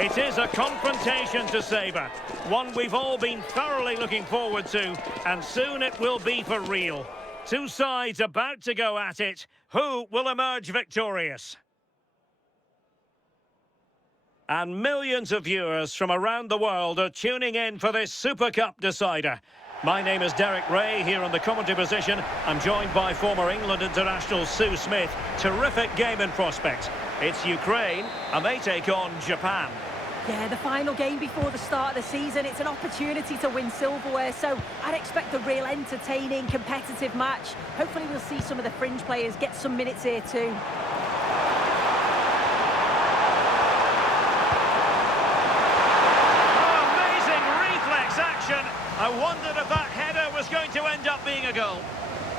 It is a confrontation to savour, one we've all been thoroughly looking forward to, and soon it will be for real. Two sides about to go at it. Who will emerge victorious? And millions of viewers from around the world are tuning in for this Super Cup decider. My name is Derek Ray, here in the commentary position. I'm joined by former England international Sue Smith. Terrific game in prospect. It's Ukraine, and they take on Japan. Yeah, the final game before the start of the season. It's an opportunity to win silverware, so I'd expect a real entertaining, competitive match. Hopefully we'll see some of the fringe players get some minutes here too. I wondered if that header was going to end up being a goal.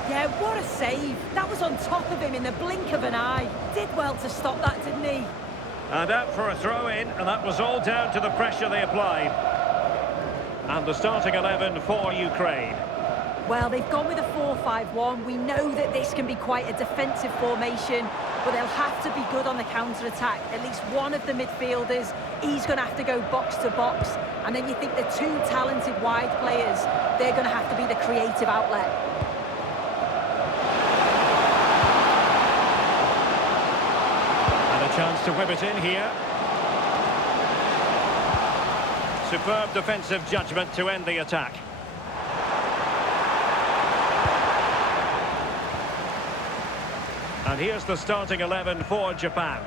Yeah, what a save. That was on top of him in the blink of an eye. Did well to stop that, didn't he? And out for a throw-in, and that was all down to the pressure they applied. And the starting 11 for Ukraine. Well, they've gone with a 4-5-1. We know that this can be quite a defensive formation, but they'll have to be good on the counter-attack. At least one of the midfielders, he's going to have to go box to box. And then you think the two talented wide players, they're going to have to be the creative outlet. And a chance to whip it in here. Superb defensive judgment to end the attack. And here's the starting 11 for Japan.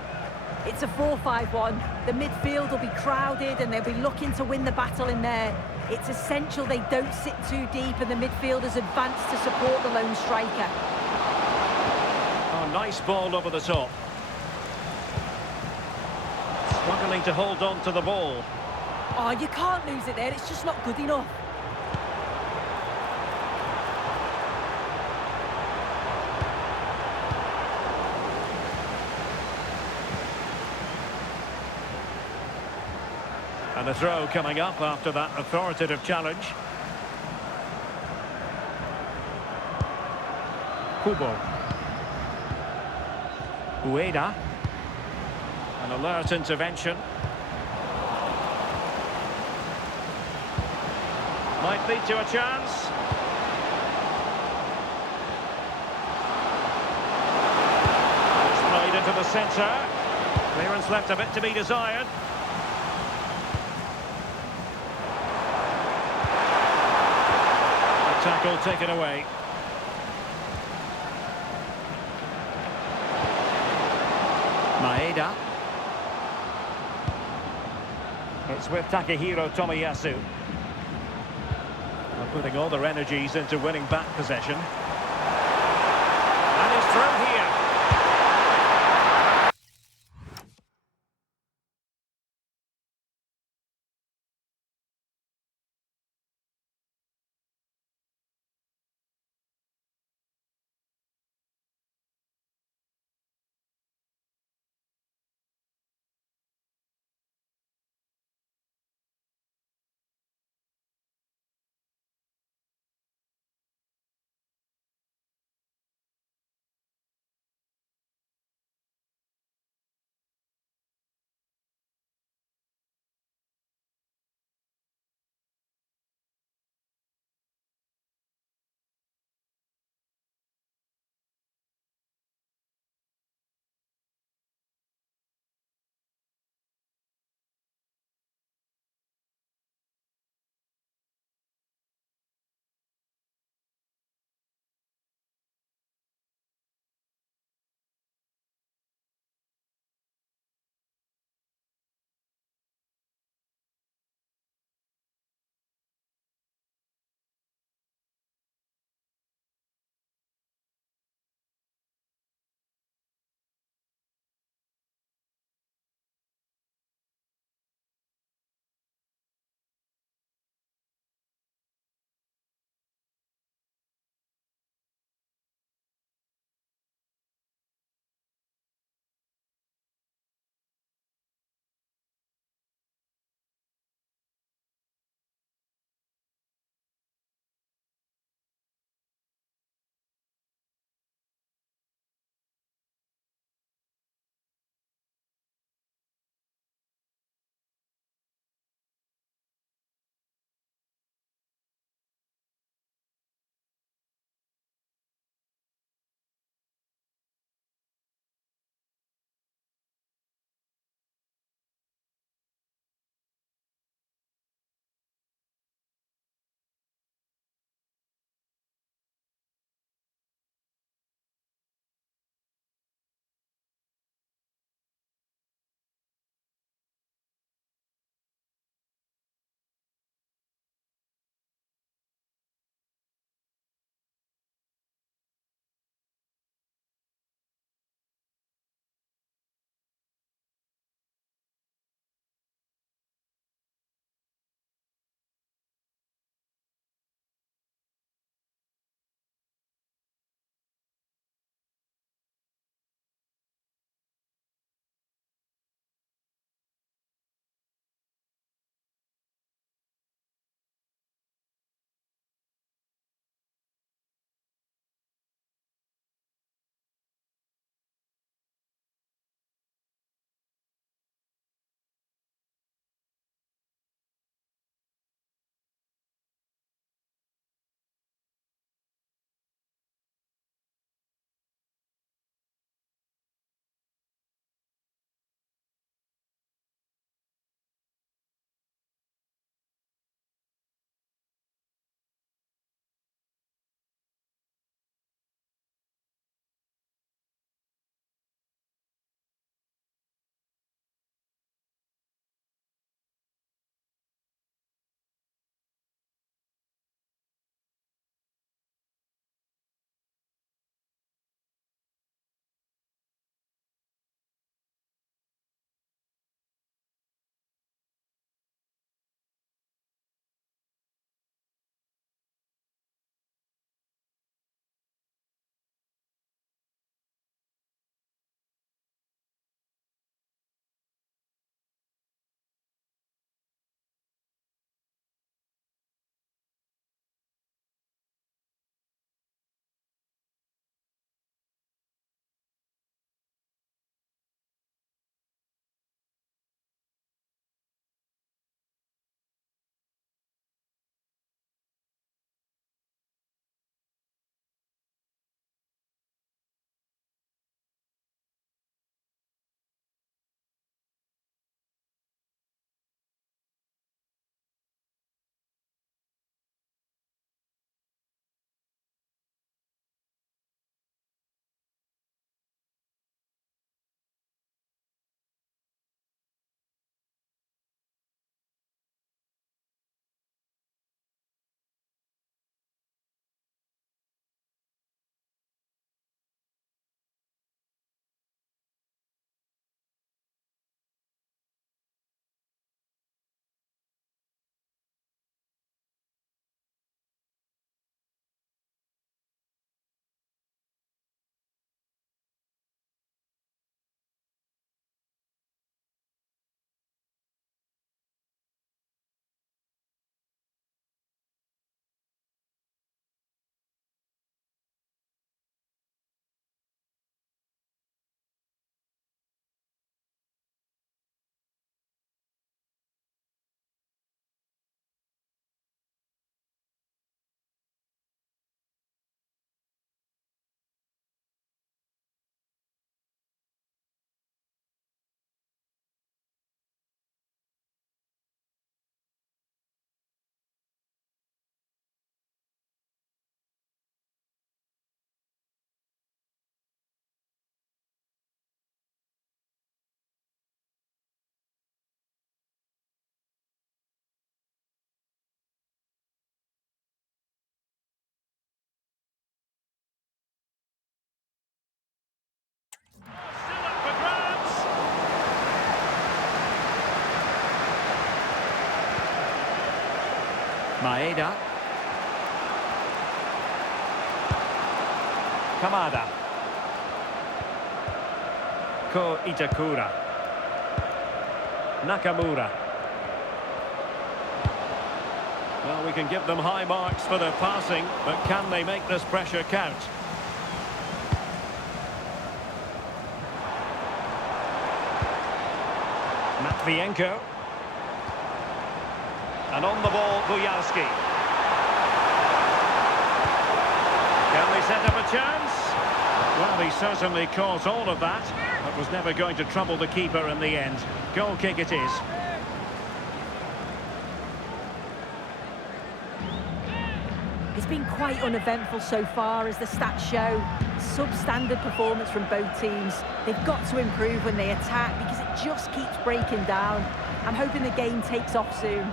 It's a 4-5-1. The midfield will be crowded and they'll be looking to win the battle in there. It's essential they don't sit too deep and the midfielders advance to support the lone striker. Oh, nice ball over the top. Struggling to hold on to the ball. Oh, you can't lose it there. It's just not good enough. And a throw coming up after that authoritative challenge. Kubo. Ueda. An alert intervention. Might lead to a chance. It's played into the centre. Clearance left a bit to be desired. Tackle taken away. Maeda. It's with Takehiro Tomiyasu. Putting all their energies into winning back possession. And it's through here. Maeda. Kamada. Ko Itakura. Nakamura. Well, we can give them high marks for their passing, but can they make this pressure count? Matvienko. And on the ball, Bujalski. Can they set up a chance? Well, he certainly caused all of that, but was never going to trouble the keeper in the end. Goal kick it is. It's been quite uneventful so far, as the stats show. Substandard performance from both teams. They've got to improve when they attack, because it just keeps breaking down. I'm hoping the game takes off soon.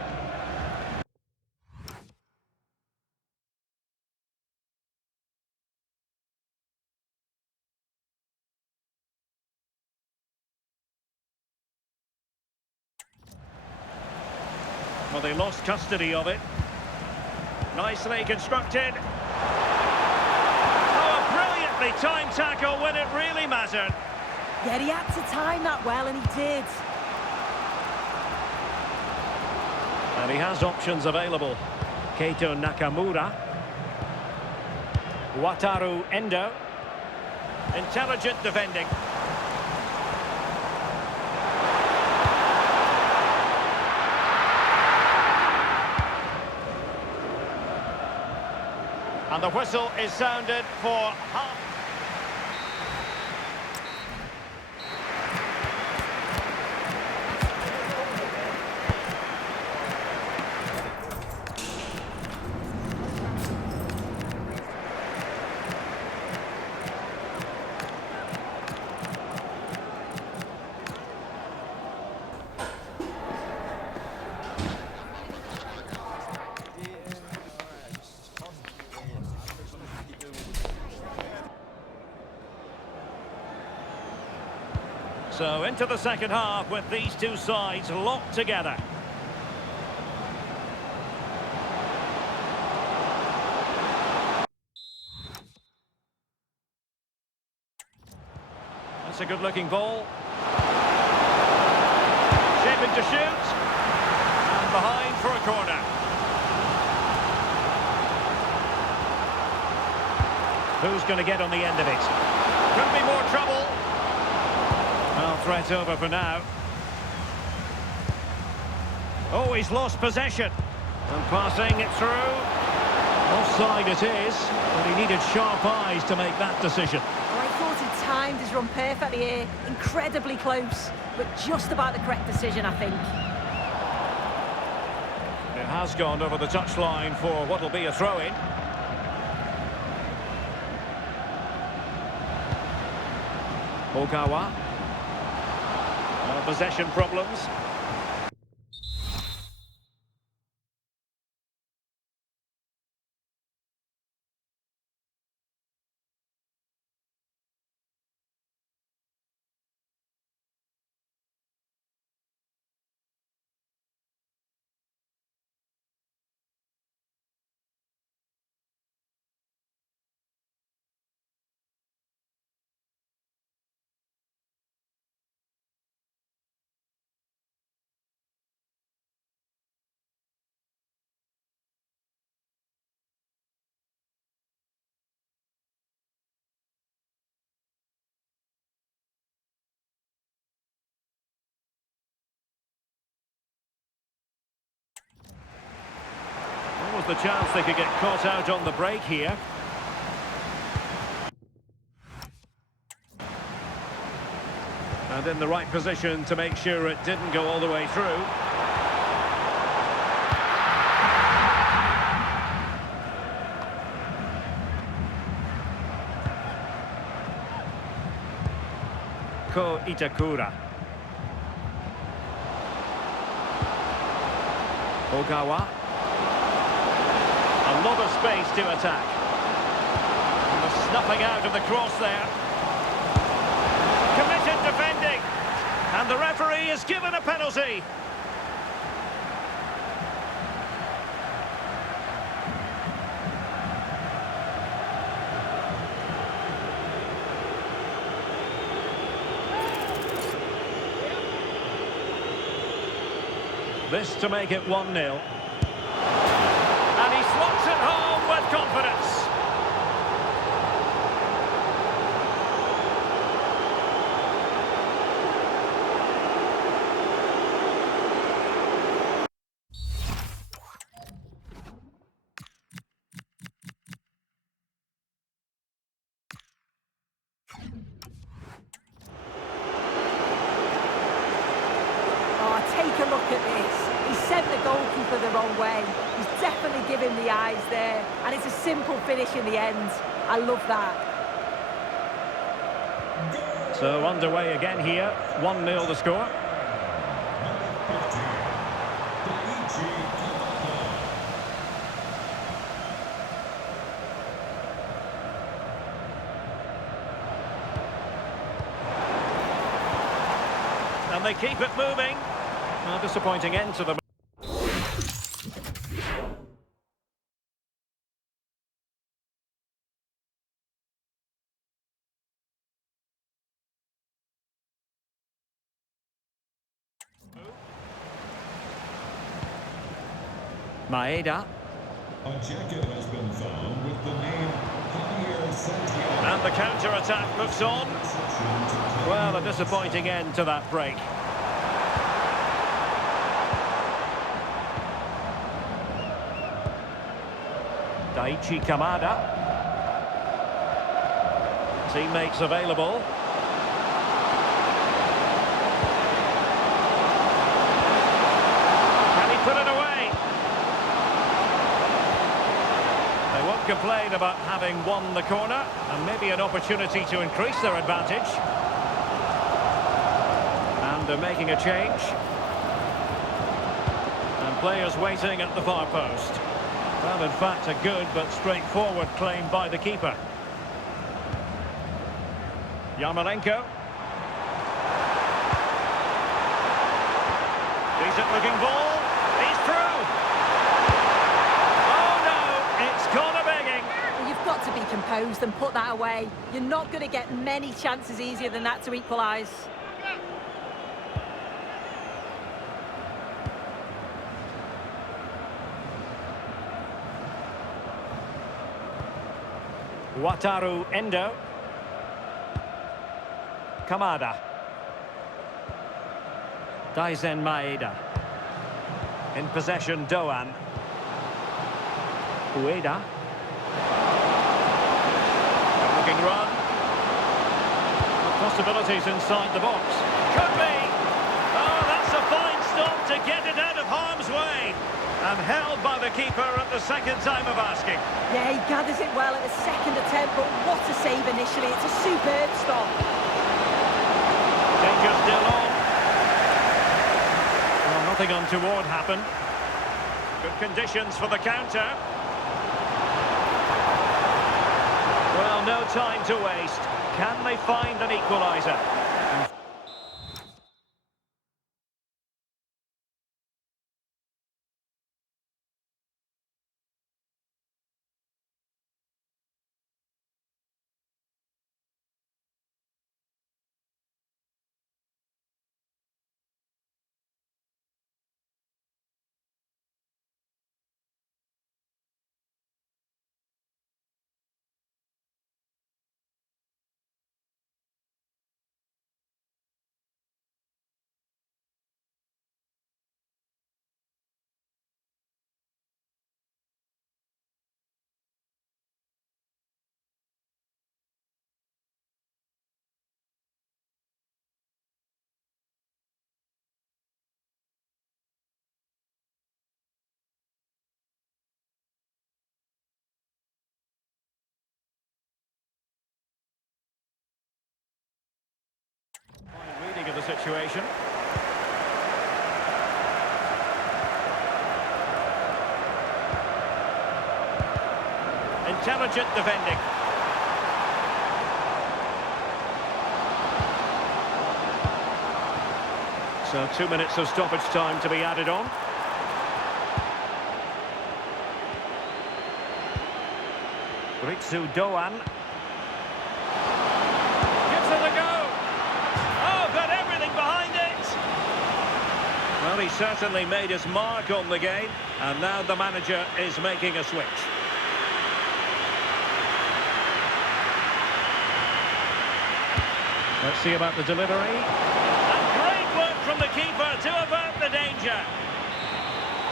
Well, they lost custody of it. Nicely constructed. Oh, a brilliantly timed tackle when it really mattered. Yeah, he had to time that well, and he did. And he has options available. Keito Nakamura. Wataru Endo. Intelligent defending. And the whistle is sounded for half. So into the second half with these two sides locked together. That's a good-looking ball. Shaping to shoot. And behind for a corner. Who's going to get on the end of it? Could be more trouble. Well, threat over for now. Oh, he's lost possession. And passing it through. Offside it is, but he needed sharp eyes to make that decision. Well, I thought he timed his run perfectly here. Incredibly close, but just about the correct decision, I think. It has gone over the touchline for what will be a throw-in. Okawa. Possession problems. What was the chance they could get caught out on the break here? And in the right position to make sure it didn't go all the way through. Ko Itakura. Ogawa. A lot of space to attack. And the snuffing out of the cross there. Committed defending. And the referee is given a penalty. This to make it 1-0. And he slots it home with confidence. Take a look at this. He sent the goalkeeper the wrong way. He's definitely given the eyes there. And it's a simple finish in the end. I love that. So underway again here. 1-0 the score. And they keep it moving. A disappointing end to the... Maeda. A jacket has been found with the name Javier Santiago. And the counter-attack looks on. Well, a disappointing end to that break. Daichi Kamada. Teammates available. Can he put it away? They won't complain about having won the corner, and maybe an opportunity to increase their advantage. And they're making a change. And players waiting at the far post. Well, in fact, a good but straightforward claim by the keeper. Yarmolenko. Decent looking ball. He's through. Oh no, it's gone begging. You've got to be composed and put that away. You're not going to get many chances easier than that to equalise. Wataru Endo. Kamada. Daizen Maeda. In possession, Doan. Ueda. Looking run. Possibilities inside the box. Could be! Oh, that's a fine stop to get it out of harm's way. And held by the keeper at the second time of asking. Yeah, he gathers it well at the second attempt, but what a save initially. It's a superb stop. Danger still on. Well, nothing untoward happened. Good conditions for the counter. Well, no time to waste. Can they find an equaliser? Reading of the situation. Intelligent defending. So 2 minutes of stoppage time to be added on. Ritsu Doan. Well, he certainly made his mark on the game, and now the manager is making a switch. Let's see about the delivery. And great work from the keeper to avert the danger.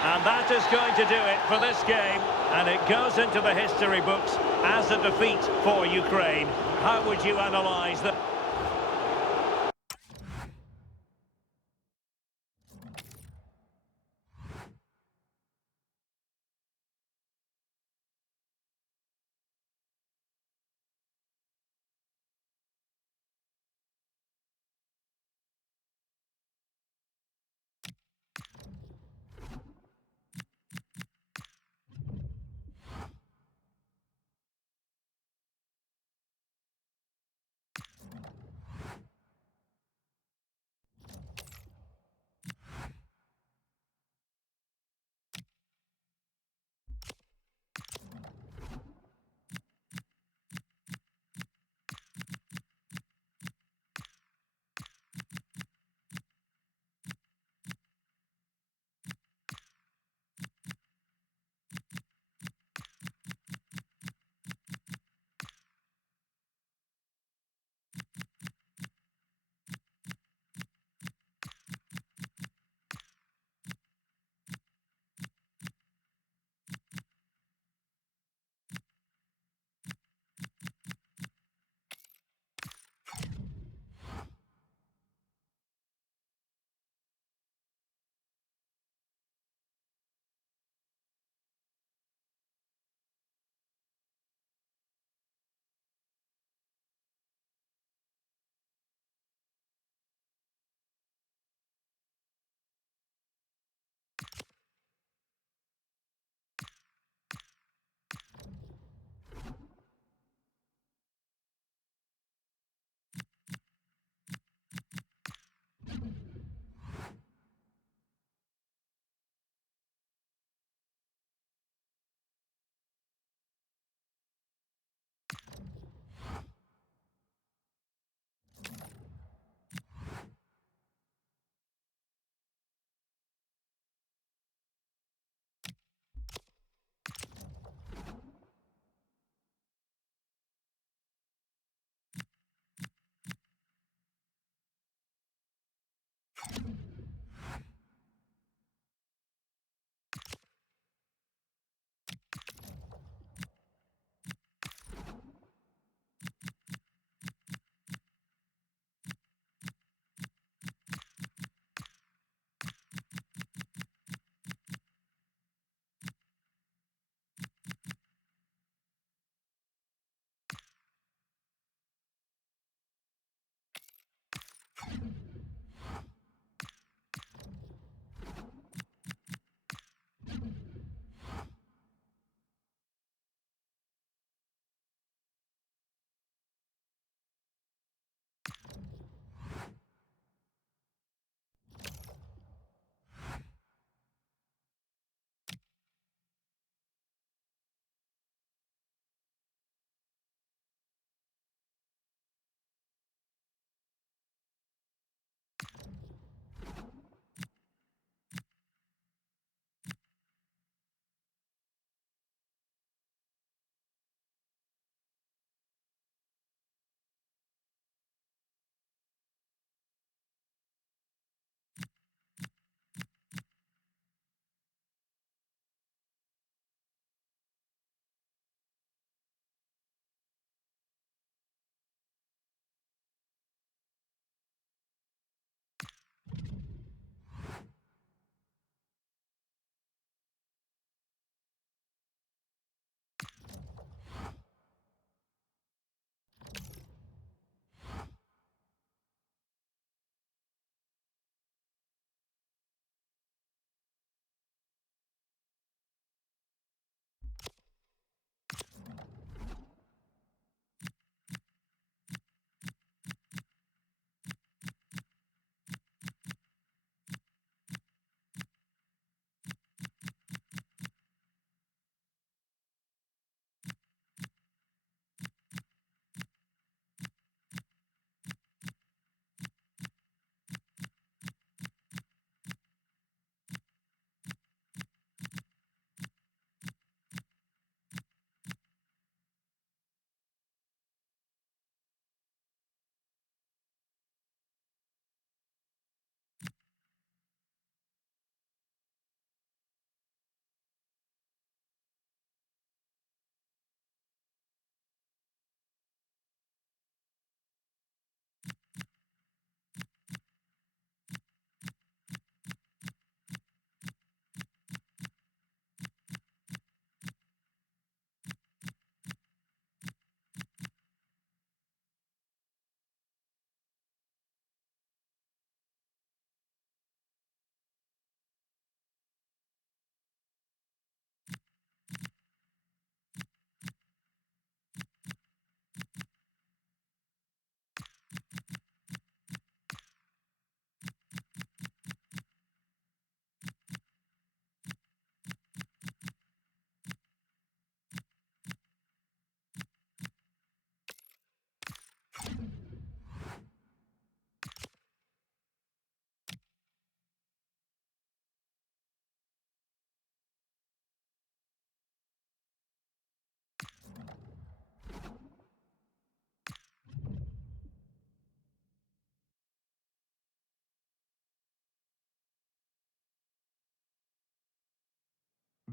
And that is going to do it for this game, and it goes into the history books as a defeat for Ukraine. How would you analyse that?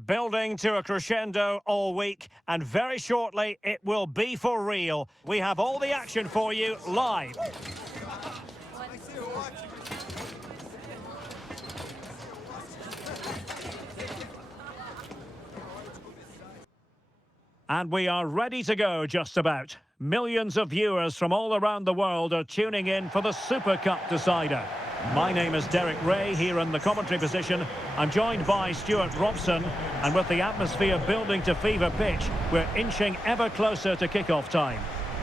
building to a crescendo all week, and very shortly it will be for real. We have all the action for you live. And we are ready to go just about. Millions of viewers from all around the world are tuning in for the Super Cup decider. My name is Derek Ray, here in the commentary position. I'm joined by Stuart Robson, and with the atmosphere building to fever pitch, we're inching ever closer to kick-off time.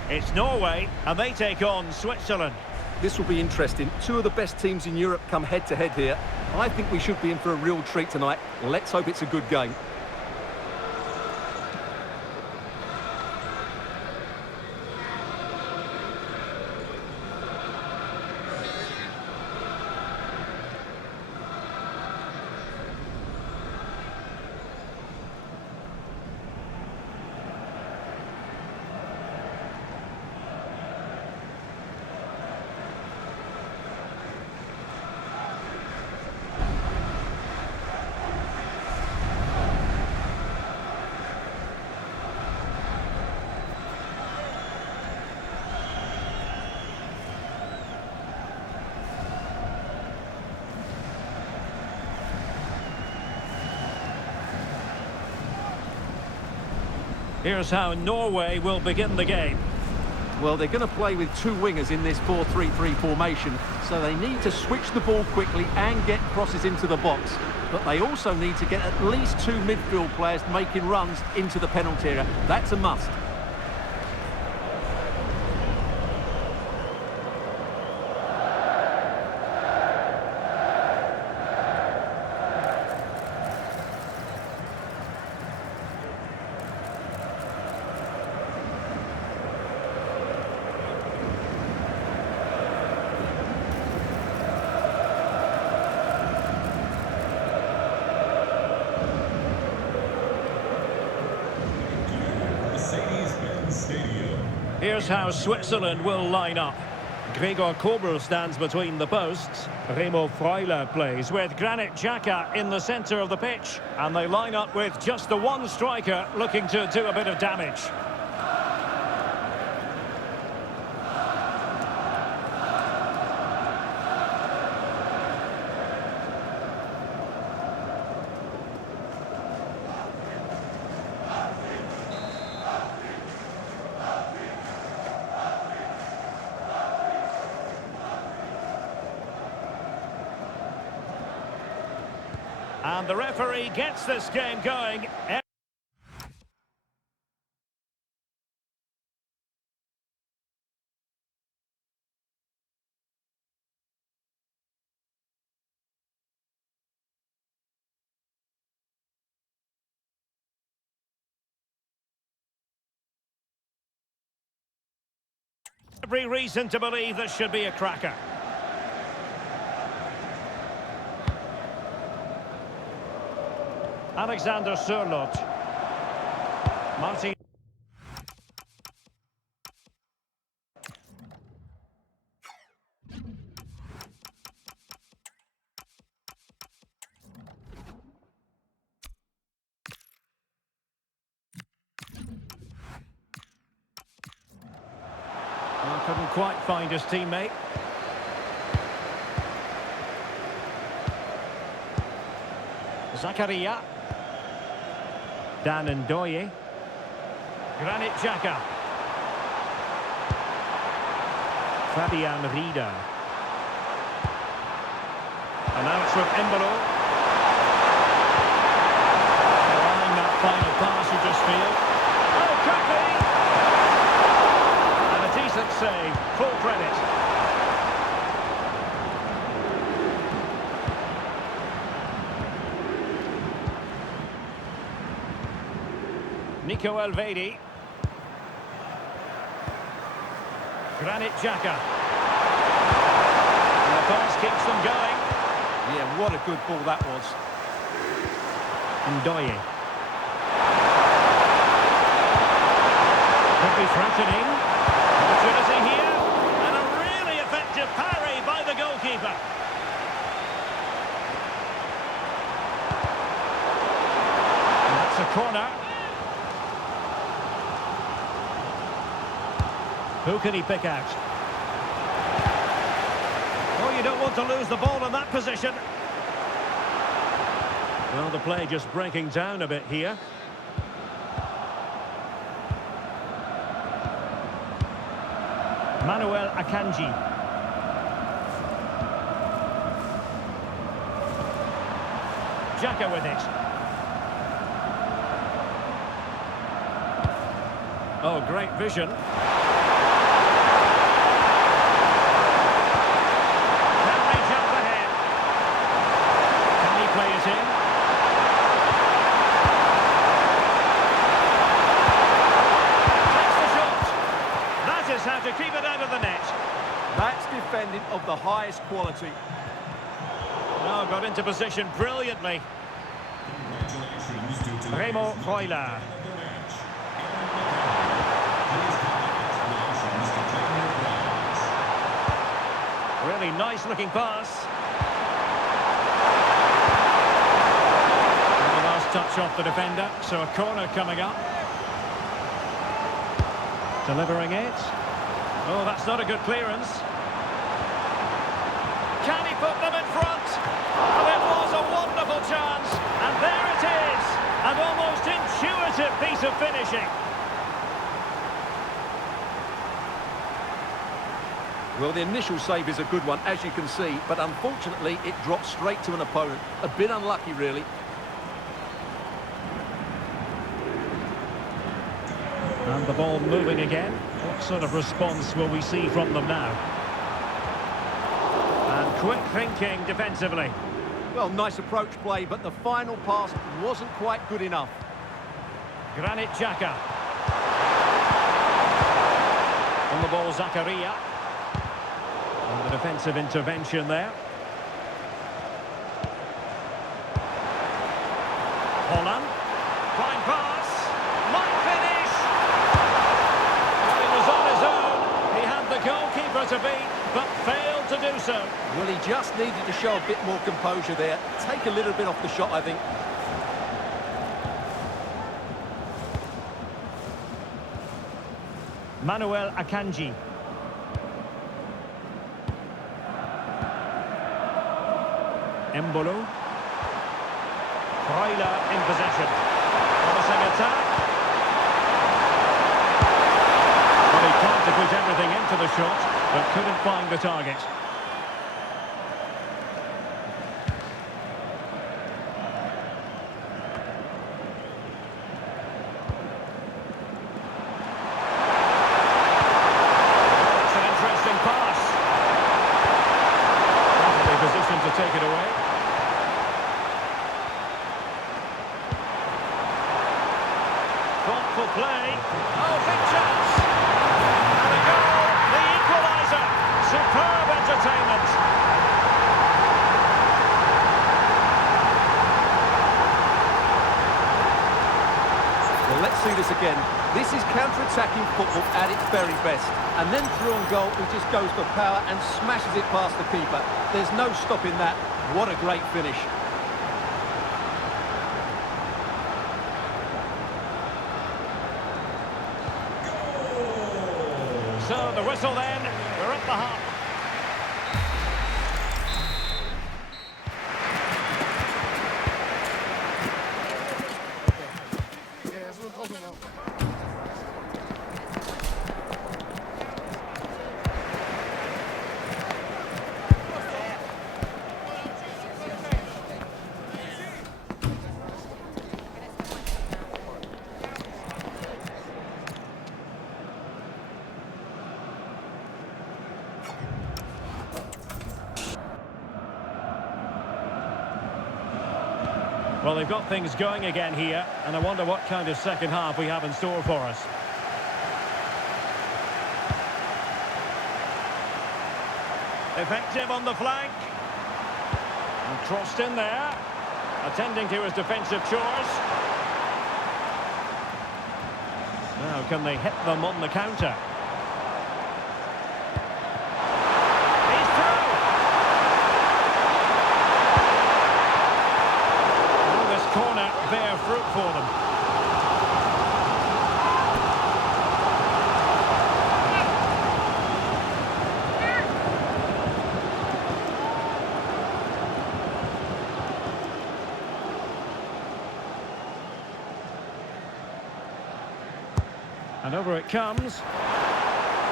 It's Norway, and they take on Switzerland. This will be interesting. Two of the best teams in Europe come head-to-head here. I think we should be in for a real treat tonight. Let's hope it's a good game. Here's how Norway will begin the game. Well, they're going to play with two wingers in this 4-3-3 formation, so they need to switch the ball quickly and get crosses into the box. But they also need to get at least two midfield players making runs into the penalty area. That's a must. Here's how Switzerland will line up. Gregor Kobel stands between the posts. Remo Freuler plays with Granit Xhaka in the centre of the pitch. And they line up with just the one striker looking to do a bit of damage. And the referee gets this game going. Every reason to believe this should be a cracker. Alexander Sørloth. Martin. Well, couldn't quite find his teammate. Zakaria. Dan Ndoye. Granit Xhaka. Fabian Rieder. And now it's from Embolo. Trying that final pass, you just feel. Oh, cracky! And a decent save, full credit. Nico Elvedi. Granit Xhaka. And the pass keeps them going. Yeah, what a good ball that was. Ndoye. Could be threatening. Opportunity here. And a really effective parry by the goalkeeper. Who can he pick out? Oh, you don't want to lose the ball in that position. Well, the play just breaking down a bit here. Manuel Akanji. Xhaka with it. Oh, great vision. Can reach out ahead. Can he play it in? Takes the shot. That is how to keep it out of the net. That's defending of the highest quality. Oh, got into position brilliantly. Congratulations to Remo Freuler. Really nice looking pass. And the last touch off the defender, so a corner coming up. Delivering it. Oh, that's not a good clearance. Can he put them in front? Oh, it was a wonderful chance. And there it is. An almost intuitive piece of finishing. Well, the initial save is a good one, as you can see, but unfortunately it dropped straight to an opponent. A bit unlucky, really. And the ball moving again. What sort of response will we see from them now? And quick thinking defensively. Well, nice approach play, but the final pass wasn't quite good enough. Granit Xhaka. On the ball, Zakaria. And the defensive intervention there. Holland. Fine pass. Might finish. Well, he was on his own. He had the goalkeeper to beat, but failed to do so. Well, he just needed to show a bit more composure there. Take a little bit off the shot, I think. Manuel Akanji. Embolo. Freuler in possession. Promising attack. Well, he tried to put everything into the shot, but couldn't find the target. That's an interesting pass. Perfectly positioned to take it away. Thoughtful play. Oh, big chance. And a goal, the equaliser. Superb entertainment. Well, let's see this again. This is counter-attacking football at its very best. And then through on goal, he just goes for power and smashes it past the keeper. There's no stopping that. What a great finish. So the whistle then, we're at the half. Well, they've got things going again here, and I wonder what kind of second half we have in store for us. Effective on the flank. And crossed in there, attending to his defensive chores. Now, can they hit them on the counter? He's through! Will this corner bear fruit for them? And over it comes.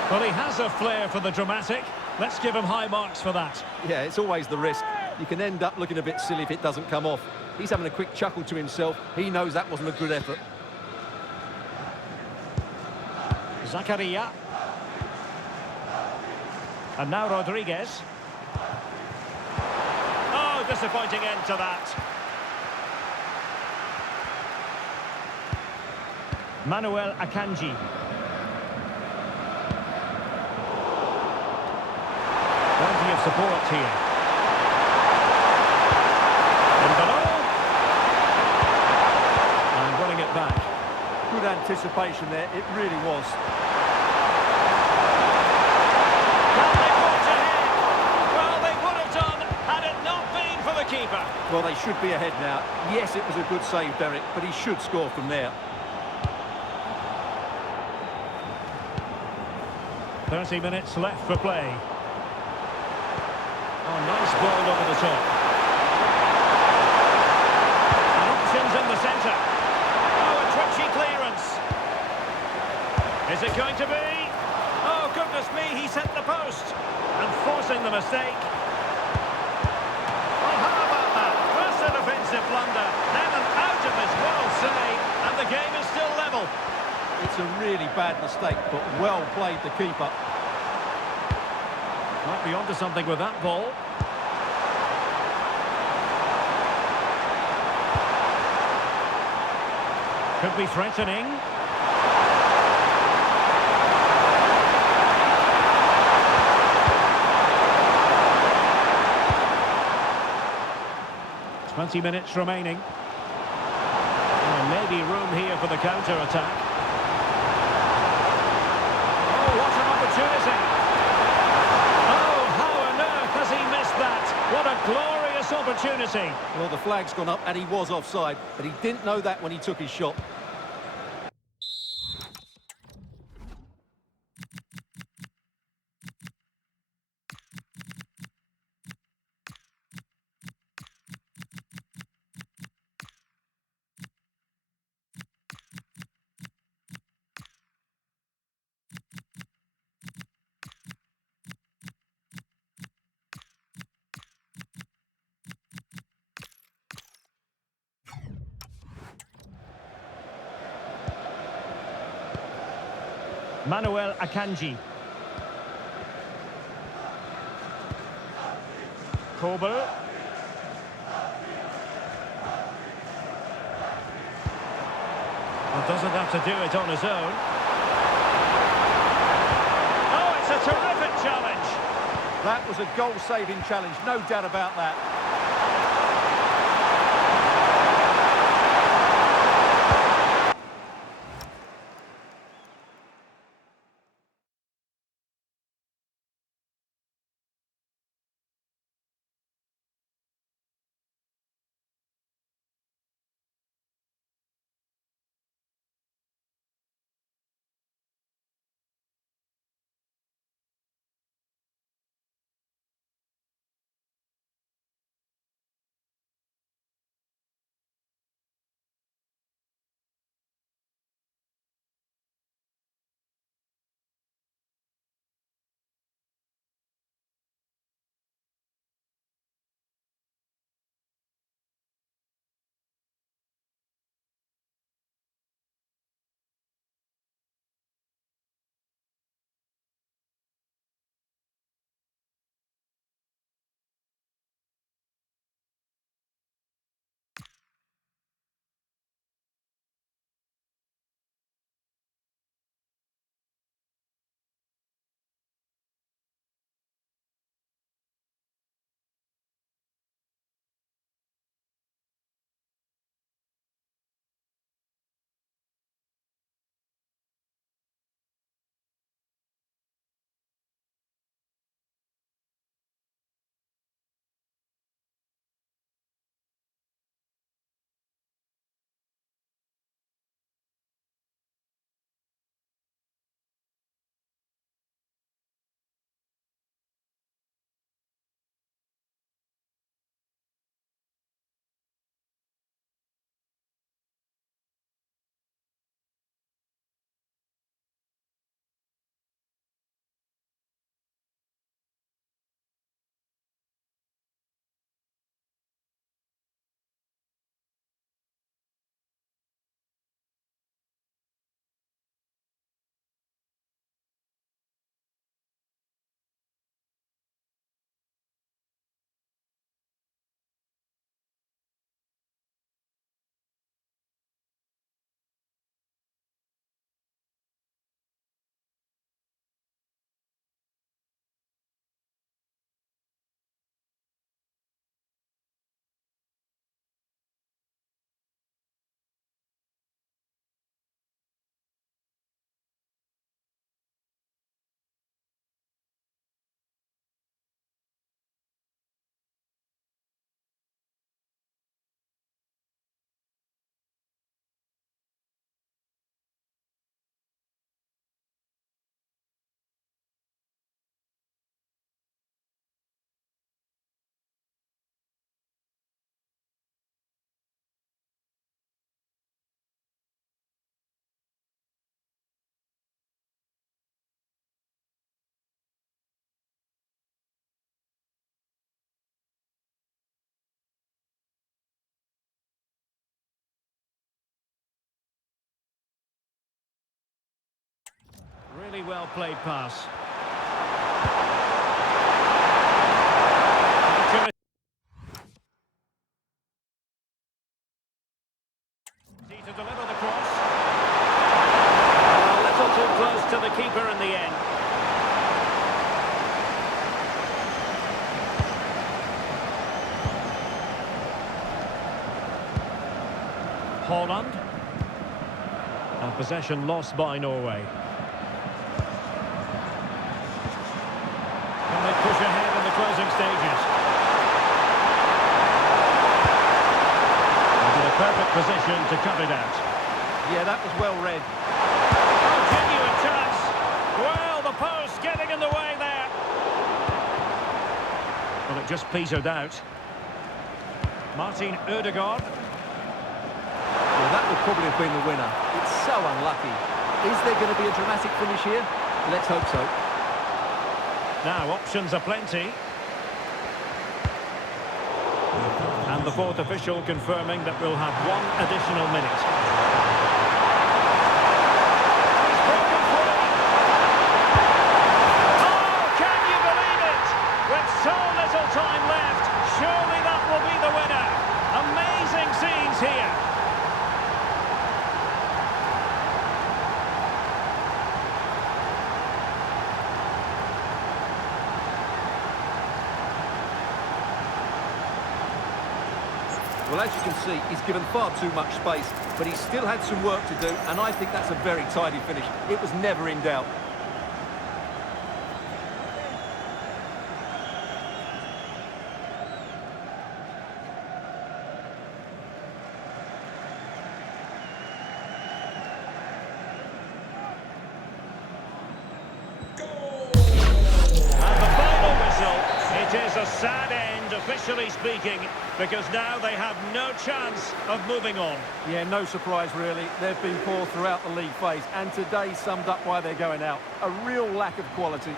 Well, he has a flair for the dramatic. Let's give him high marks for that. Yeah, it's always the risk. You can end up looking a bit silly if it doesn't come off. He's having a quick chuckle to himself. He knows that wasn't a good effort. Zakaria. And now Rodriguez. Oh, disappointing end to that. Manuel Akanji. Plenty of support here. And below. And running it back. Good anticipation there, it really was. Well, they put ahead. Well, they would have done had it not been for the keeper. Well, they should be ahead now. Yes, it was a good save, Derek, but he should score from there. 30 minutes left for play. Oh, nice ball over the top. And options in the centre. Oh, a twitchy clearance. Is it going to be? Oh, goodness me, he's hit the post. And forcing the mistake. Well, how about that? First an offensive blunder, then an out of his world save, and the game is still level. It's a really bad mistake, but well played the keeper. Might be onto something with that ball. Could be threatening. It's 20 minutes remaining. And maybe room here for the counter-attack. Oh, what an opportunity! Oh, how on earth has he missed that? What a glorious opportunity! Well, the flag's gone up and he was offside, but he didn't know that when he took his shot. Manuel Akanji. Kobel. Well, doesn't have to do it on his own. Oh, it's a terrific challenge. That was a goal-saving challenge, no doubt about that. Very well played pass. To deliver the cross. A little too close to the keeper in the end. Holland. And possession lost by Norway. Can they push ahead in the closing stages? Into the perfect position to cut it out. Yeah, that was well read. Oh, genuine chance. Well, the post getting in the way there. Well, it just petered out. Martin Ødegaard. Well, that would probably have been the winner. It's so unlucky. Is there going to be a dramatic finish here? Let's hope so. Now, options are plenty. And the fourth official confirming that we'll have one additional minute. He's broken free. Oh, can you believe it? With so little time left, surely that will be the winner. Amazing scenes here. Well, as you can see, he's given far too much space, but he still had some work to do, and I think that's a very tidy finish. It was never in doubt. And the final whistle, it is a sad end, officially speaking, because now they have no chance of moving on. Yeah, no surprise really. They've been poor throughout the league phase, and today summed up why they're going out. A real lack of quality.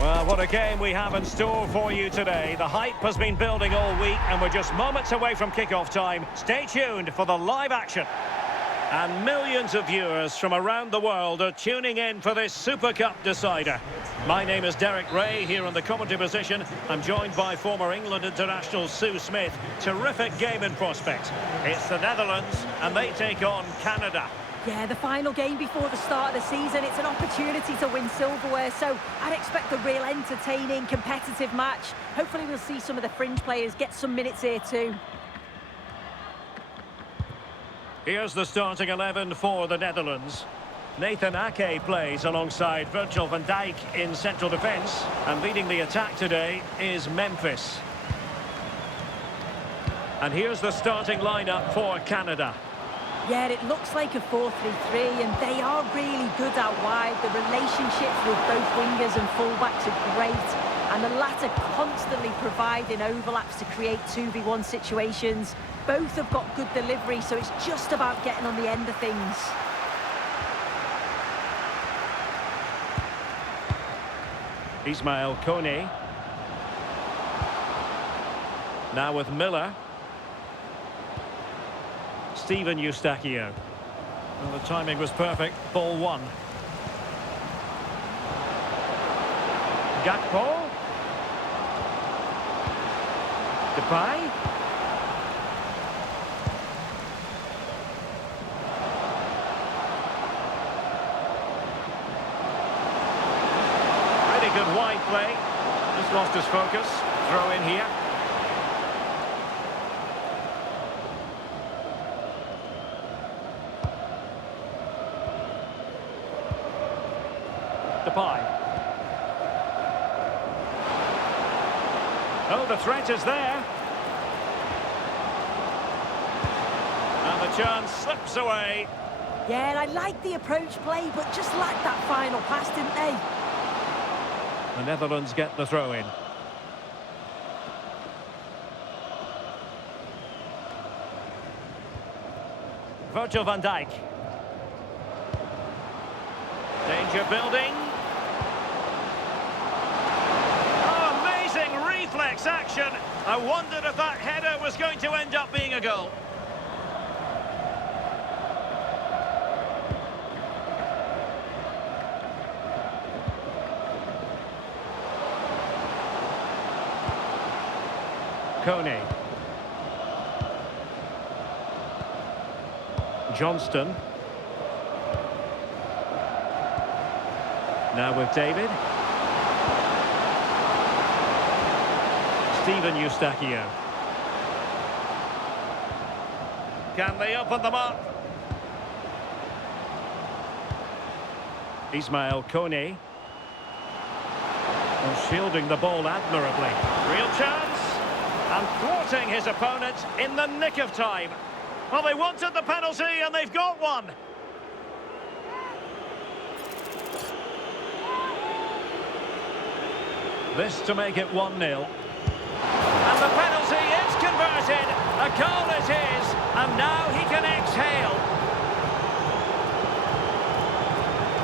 Well, what a game we have in store for you today. The hype has been building all week and we're just moments away from kick-off time. Stay tuned for the live action. And millions of viewers from around the world are tuning in for this Super Cup decider. My name is Derek Ray, here in the commentary position. I'm joined by former England international Sue Smith. Terrific game in prospect. It's the Netherlands and they take on Canada. Yeah, the final game before the start of the season. It's an opportunity to win silverware, so I'd expect a real entertaining, competitive match. Hopefully we'll see some of the fringe players get some minutes here too. Here's the starting 11 for the Netherlands. Nathan Ake plays alongside Virgil van Dijk in central defence. And leading the attack today is Memphis. And here's the starting lineup for Canada. Yeah, it looks like a 4-3-3, and they are really good out wide. The relationships with both wingers and fullbacks are great, and the latter constantly providing overlaps to create 2v1 situations. Both have got good delivery, so it's just about getting on the end of things. Ismail Kone. Now with Miller. Steven Eustachio. Well, the timing was perfect. Ball one. Gakpo. Depay. Really good wide play. Just lost his focus. Throw in here. Depay. Oh, the threat is there. And the chance slips away. Yeah, and I like the approach play, but just lacked that final pass, didn't they? The Netherlands get the throw in. Virgil van Dijk. Danger building. Oh, amazing reflex action. I wondered if that header was going to end up being a goal. Kone. Johnston. Now with David. Steven Eustachio. Can they open them up? Ismail Kone. Shielding the ball admirably. Real chance. And thwarting his opponent in the nick of time. Well, they wanted the penalty and they've got one. This to make it 1-0. And the penalty is converted. A goal is his. And now he can exhale.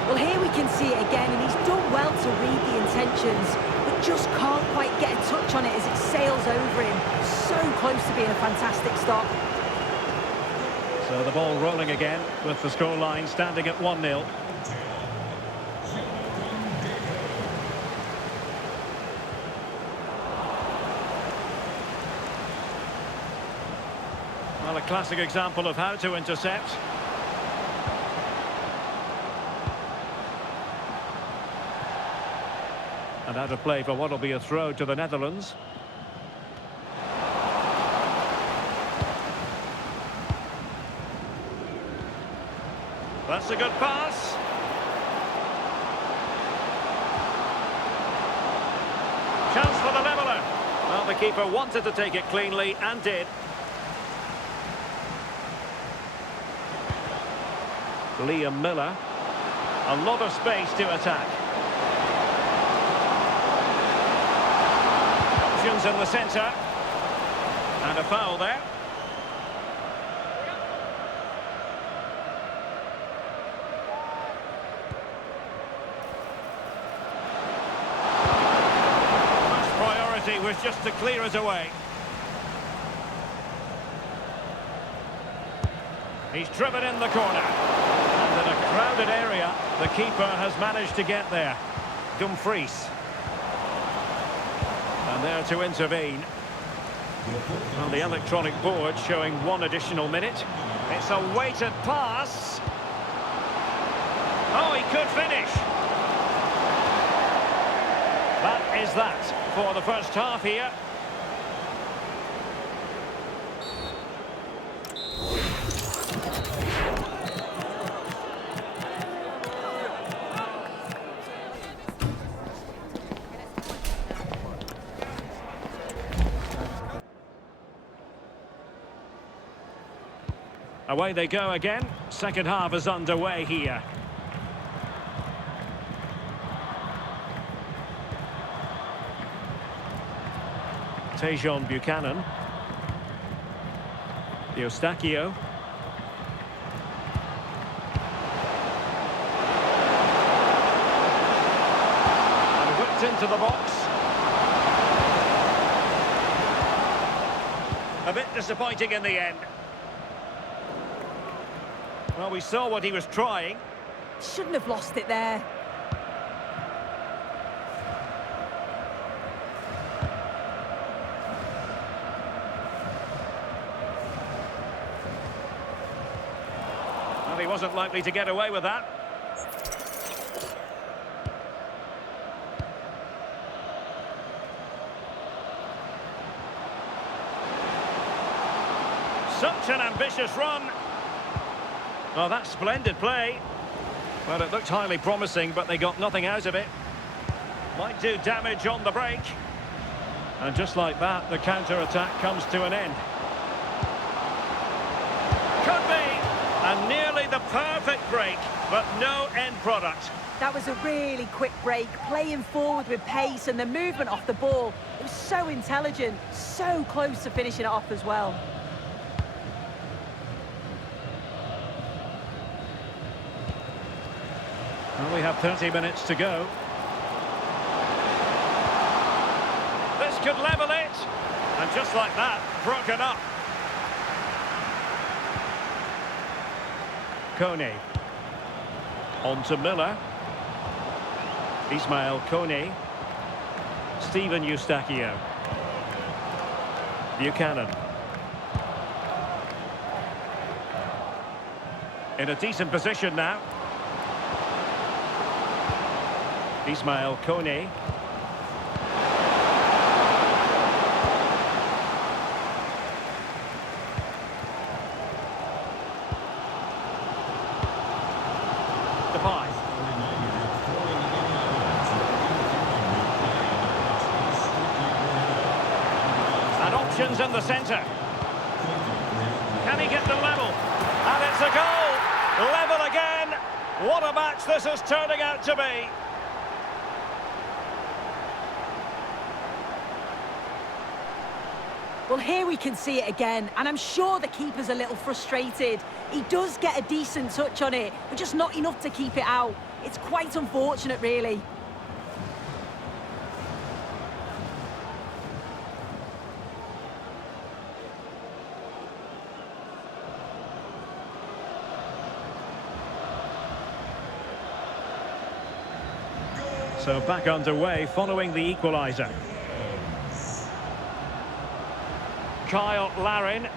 Well, here we can see it again, and he's done well to read the intentions, but just can't quite get a touch on it as it sails over him. So close to being a fantastic stop. So the ball rolling again with the scoreline standing at 1-0. Well, a classic example of how to intercept. And out of play for what will be a throw to the Netherlands. That's a good pass. Chance for the leveller. Well, the keeper wanted to take it cleanly and did. Liam Miller. A lot of space to attack. Options in the centre. And a foul there. First priority was just to clear it away. He's driven in the corner. And in a crowded area, the keeper has managed to get there. Dumfries. And there to intervene. Well, the electronic board showing 1 additional minute. It's a weighted pass. Oh, he could finish. That is that for the first half here. Away they go again. Second half is underway here. Tejon Buchanan. Eustachio. And whipped into the box. A bit disappointing in the end. Well, we saw what he was trying. Shouldn't have lost it there. Well, he wasn't likely to get away with that. Such an ambitious run. Well, that's splendid play. Well, it looked highly promising, but they got nothing out of it. Might do damage on the break. And just like that, the counter-attack comes to an end. Could be. And nearly the perfect break, but no end product. That was a really quick break, playing forward with pace and the movement off the ball. It was so intelligent, so close to finishing it off as well. Well, we have 30 minutes to go. This could level it. And just like that, broken up. Kone. On to Miller. Ismail Kone. Steven Eustachio. Buchanan. In a decent position now. Ismail Kone. Depay. And options in the centre. Can he get the level? And it's a goal! Level again! What a match this is turning out to be! Well, here we can see it again, and I'm sure the keeper's a little frustrated. He does get a decent touch on it, but just not enough to keep it out. It's quite unfortunate, really. So back underway following the equaliser. Kyle Larin.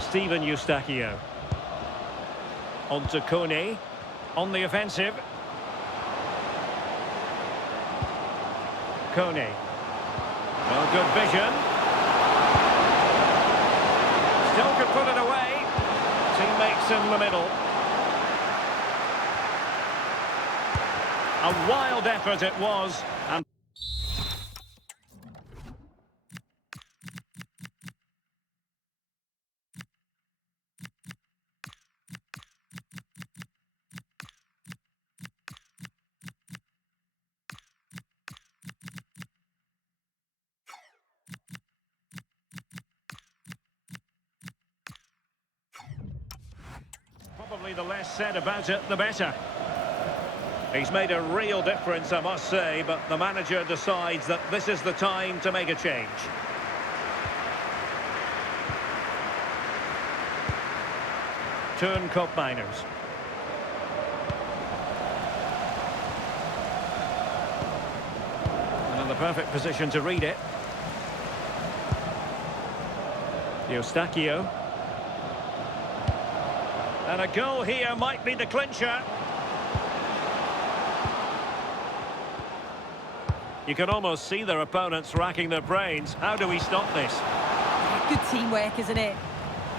Steven Eustachio. On to Kone. On the offensive. Kone. Well, good vision. Still could put it away. Teammates in the middle. A wild effort it was, and probably the less said about it, the better. He's made a real difference, I must say, but the manager decides that this is the time to make a change. Turn Koopmeiners. And in the perfect position to read it. Eustachio. And a goal here might be the clincher. You can almost see their opponents racking their brains. How do we stop this? Good teamwork, isn't it?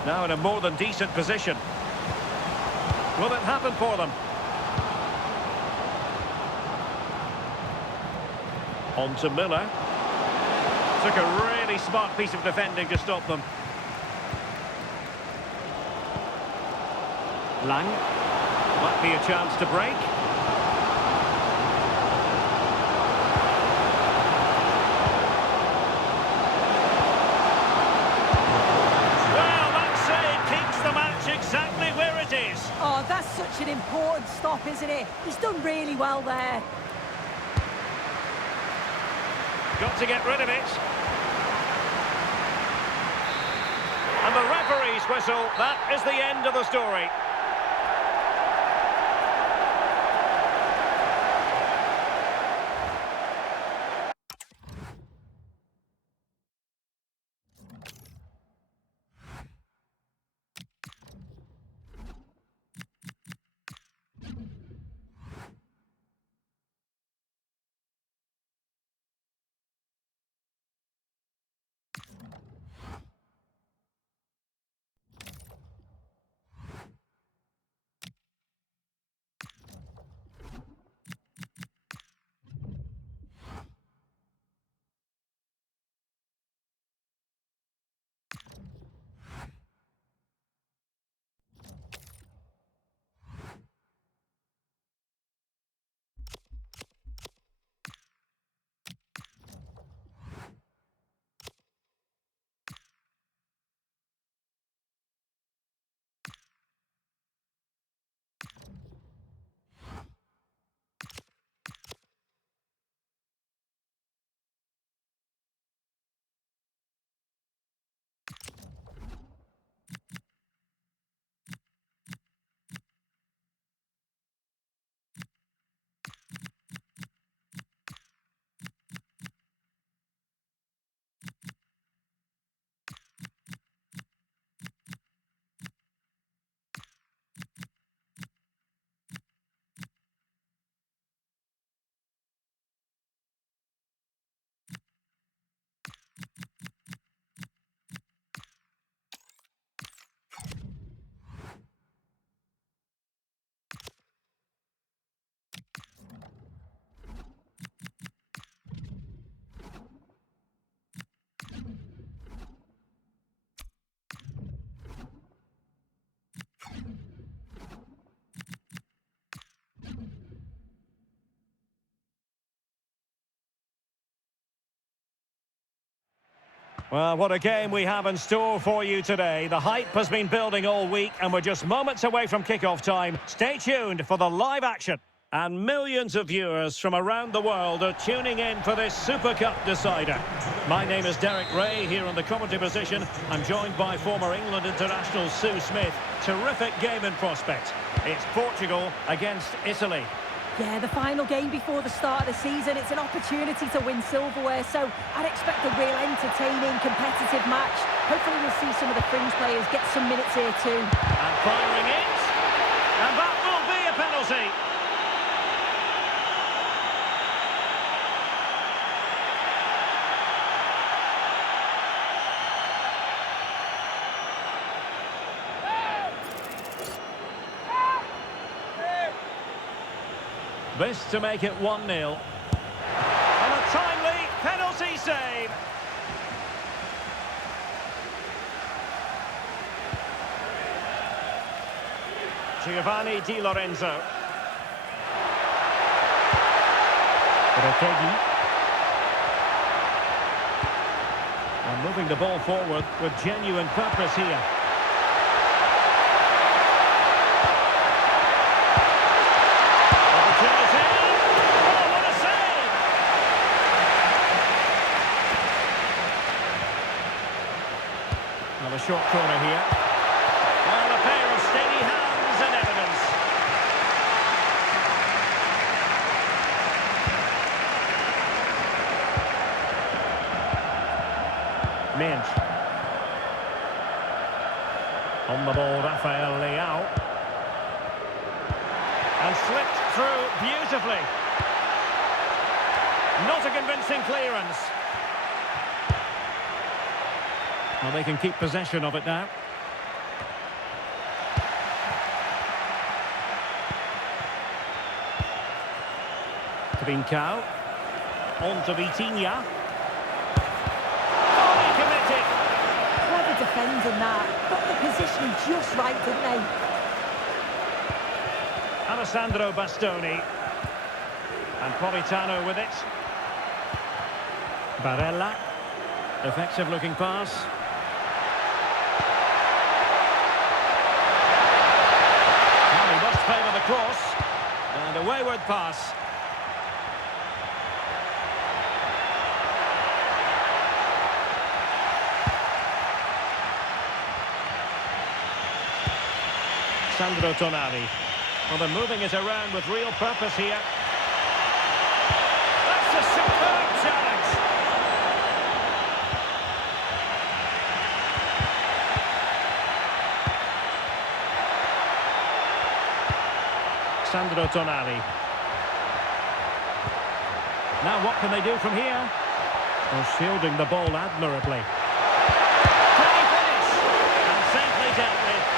Now in a more than decent position. Will it happen for them? On to Miller. Took a really smart piece of defending to stop them. Lang. Might be a chance to break. Exactly where it is. Oh, that's such an important stop, isn't it? He's done really well there. Got to get rid of it. And the referee's whistle, that is the end of the story. Well, what a game we have in store for you today. The hype has been building all week and we're just moments away from kickoff time. Stay tuned for the live action. And millions of viewers from around the world are tuning in for this Super Cup decider. My name is Derek Ray here on the commentary position. I'm joined by former England international Sue Smith. Terrific game in prospect. It's Portugal against Italy. Yeah, the final game before the start of the season. It's an opportunity to win silverware, so I'd expect a real entertaining, competitive match. Hopefully we'll see some of the fringe players get some minutes here too. And firing it. And that will be a penalty. This to make it 1-0. And a timely penalty save. Giovanni Di Lorenzo. Retegui. And moving the ball forward with genuine purpose here. A short corner here. Well, a pair of steady hands and evidence. Minch. On the ball, Rafael Leao. And slipped through beautifully. Not a convincing clearance. Well, they can keep possession of it now. Trincao. On to Vitinha. Fully committed. Clever defending that. Got the position just right, didn't they? Alessandro Bastoni. And Politano with it. Barella. Effective looking pass. Favour the cross, and a wayward pass. Sandro Tonali. Well, they're moving it around with real purpose here. That's a superb challenge. Sandro Tonali. Now what can they do from here? Well, shielding the ball admirably. Can he finish? And safely dealt with.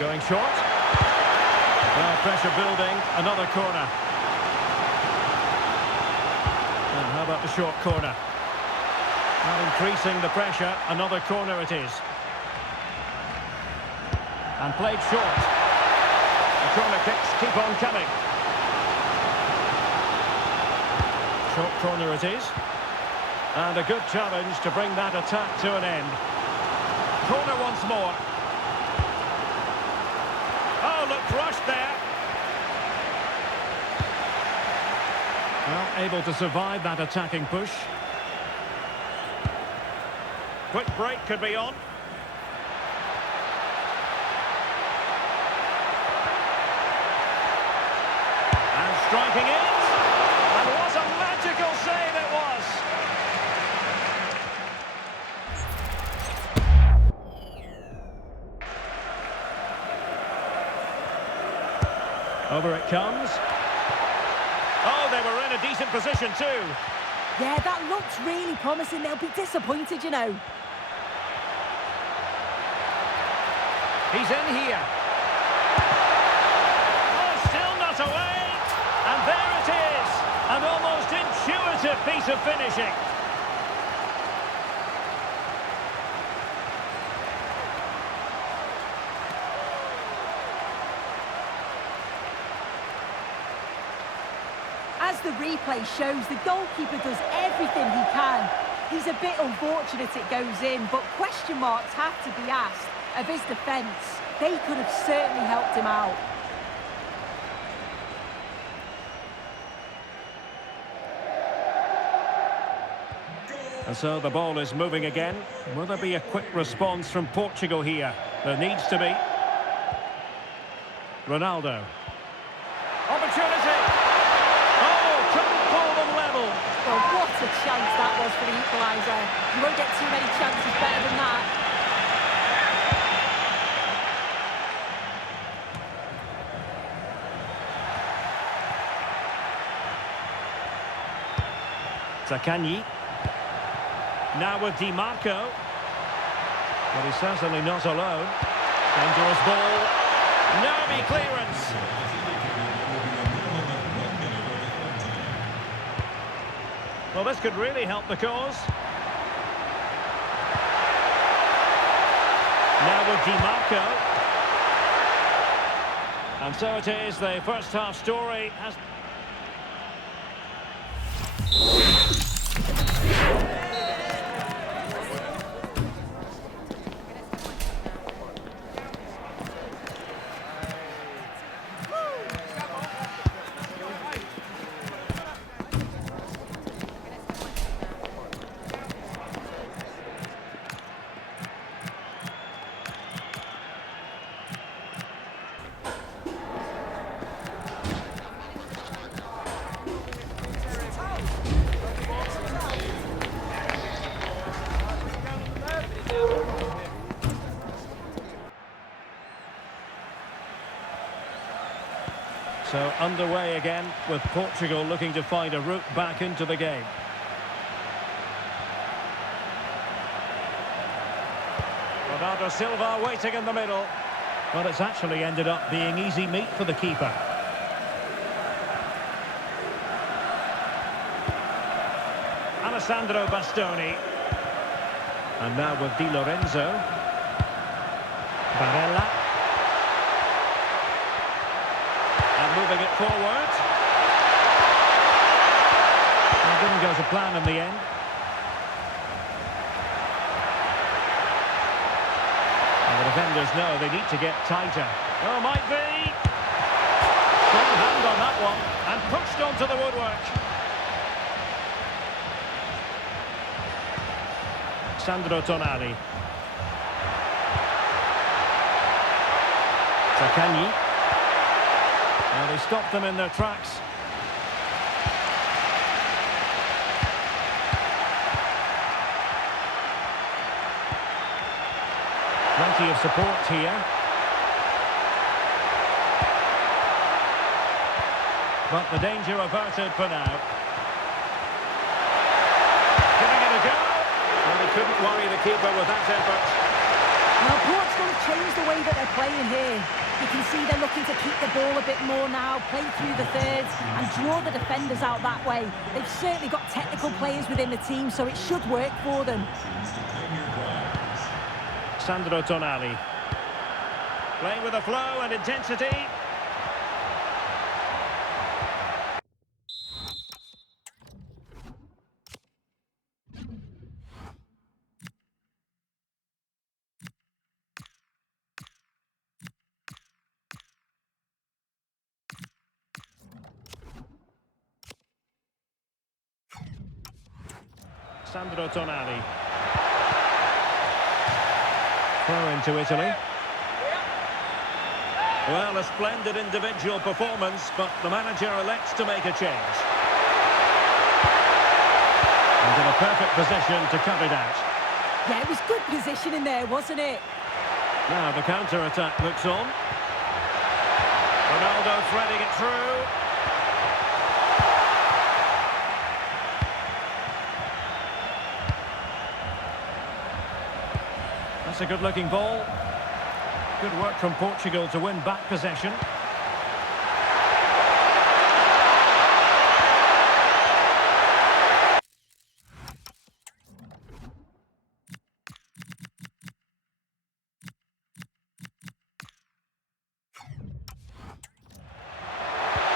Going short. Well, pressure building. Another corner. And how about the short corner? Not increasing the pressure. Another corner it is. And played short. The corner kicks keep on coming. Short corner it is. And a good challenge to bring that attack to an end. Corner once more. Oh, look, rushed there. Well, able to survive that attacking push. Quick break could be on. And striking it. And what a magical save it was. Over it comes. Oh, they were in a decent position too. Yeah, that looks really promising. They'll be disappointed, you know. He's in here. Oh, still not away. And there it is. An almost intuitive piece of finishing. As the replay shows, the goalkeeper does everything he can. He's a bit unfortunate it goes in, but question marks have to be asked of his defence. They could have certainly helped him out. And so the ball is moving again. Will there be a quick response from Portugal here? There needs to be. Ronaldo. Opportunity! Oh, couldn't pull them level. Well, what a chance that was for the equaliser. You won't get too many chances better than that. Zaccagni. Now with Di Marco. But he's certainly not alone. Dangerous ball. Nervy clearance. Well, this could really help the cause. Now with Di Marco. And so it is, the first half story has... So underway again with Portugal looking to find a route back into the game. Bernardo Silva waiting in the middle. Well, it's actually ended up being easy meat for the keeper. Alessandro Bastoni. And now with Di Lorenzo. Barella. Moving it forward. It didn't go to plan in the end. And the defenders know they need to get tighter. Oh, might be. Strong hand on that one. And pushed onto the woodwork. Sandro Tonali. Zaccagni. Now they stopped them in their tracks. Plenty of support here. But the danger averted for now. Giving it a go. Well, they couldn't worry the keeper with that effort. Now, Portugal have changed the way that they're playing here. You can see they're looking to keep the ball a bit more now, play through the thirds and draw the defenders out that way. They've certainly got technical players within the team, so it should work for them. Sandro Tonali. Playing with a flow and intensity. Sandro Tonali. Throw into Italy. Well, a splendid individual performance, but the manager elects to make a change. And in a perfect position to cut it out. Yeah, it was good positioning there, wasn't it? Now the counter-attack looks on. Ronaldo threading it through. That's a good-looking ball. Good work from Portugal to win back possession.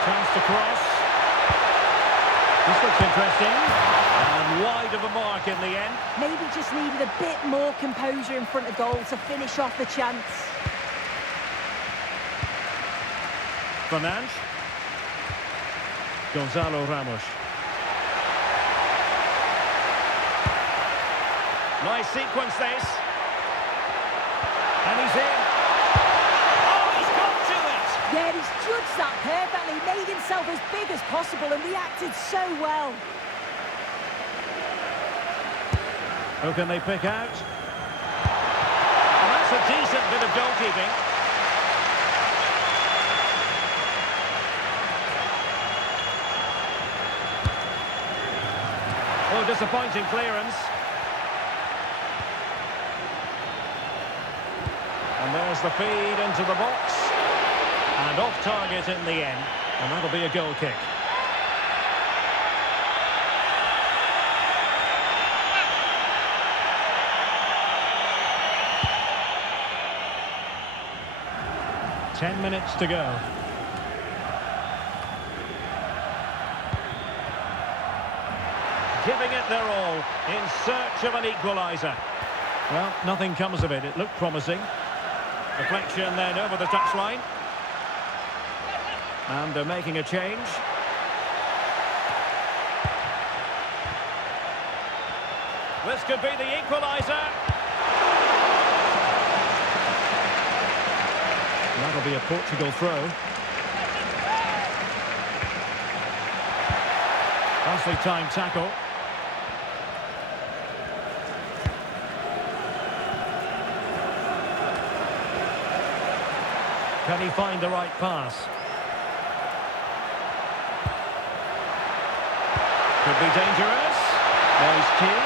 Chance to cross. This looks interesting. And wide of a mark in the end. Maybe just needed a bit more composure in front of goal to finish off the chance. Fernandes. Gonzalo Ramos. Nice sequence this. And he's in. Oh, he's got to it! Yeah, he's judged that perfectly, made himself as big as possible and reacted so well. Who can they pick out? And that's a decent bit of goalkeeping. Oh, disappointing clearance. And there's the feed into the box. And off target in the end. And that'll be a goal kick. Ten minutes to go. Giving it their all in search of an equaliser. Well, nothing comes of it. It looked promising. Deflection then over the touchline. And they're making a change. This could be the equaliser. That'll be a Portugal throw. Nicely timed tackle. Can he find the right pass? Could be dangerous. Nice key.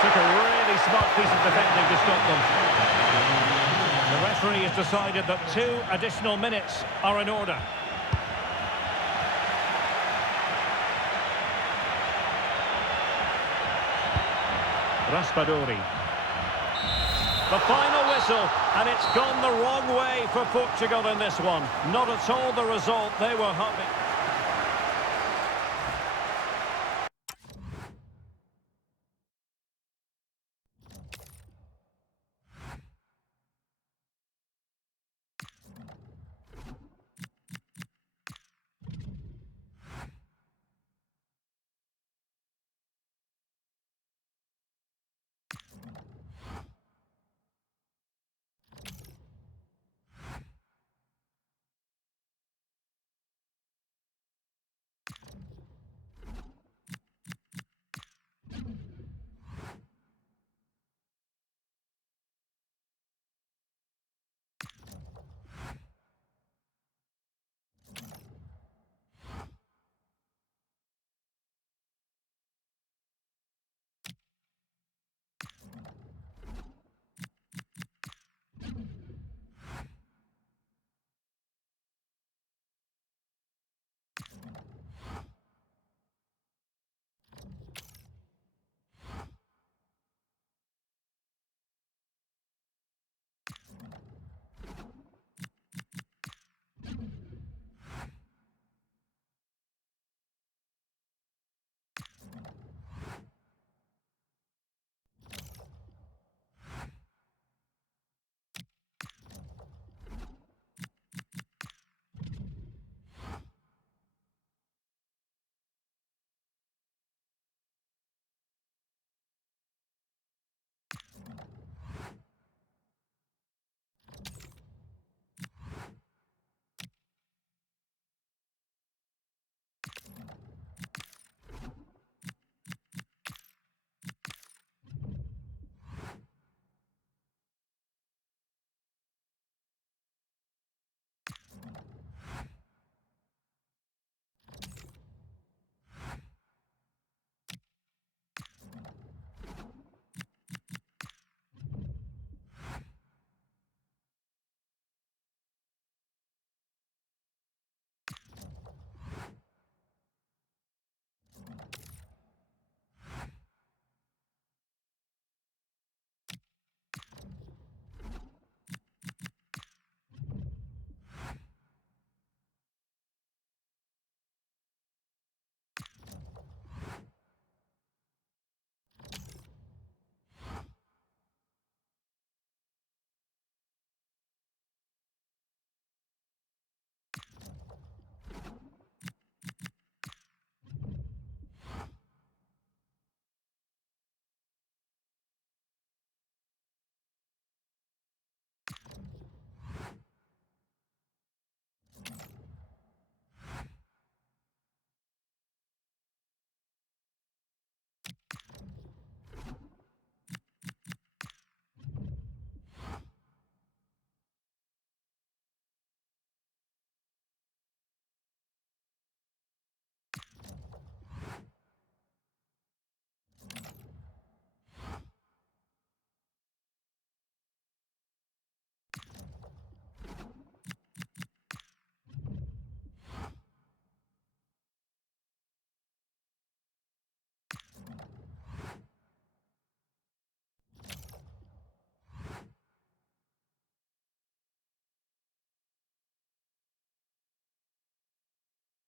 Took a really smart piece of defending to stop them. The referee has decided that 2 additional minutes are in order. Raspadori. The final whistle, and it's gone the wrong way for Portugal in this one. Not at all the result they were hoping.